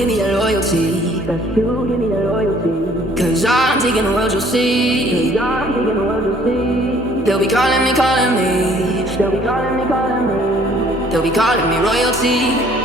give me that loyalty. Best to give me that loyalty. Cause I'm taking the world, you'll see. Cause I'm taking the world, you'll see. They'll be calling me, calling me. They'll be calling me, calling me. They'll be calling me royalty.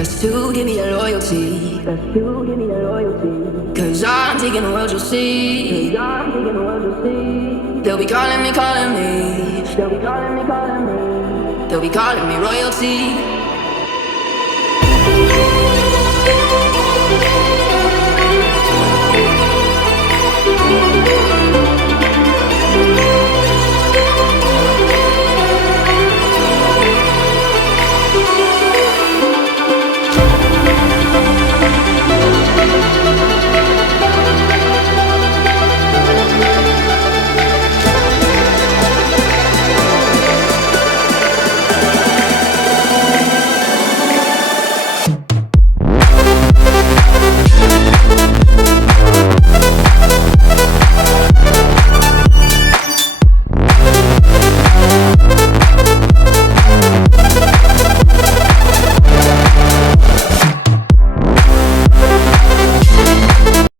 Best to give me that loyalty. Best to give me that loyalty. Cause I'm taking the world, you'll see. Cause I'm taking the world, you'll see. They'll be calling me, calling me. They'll be calling me, calling me. They'll be calling me royalty.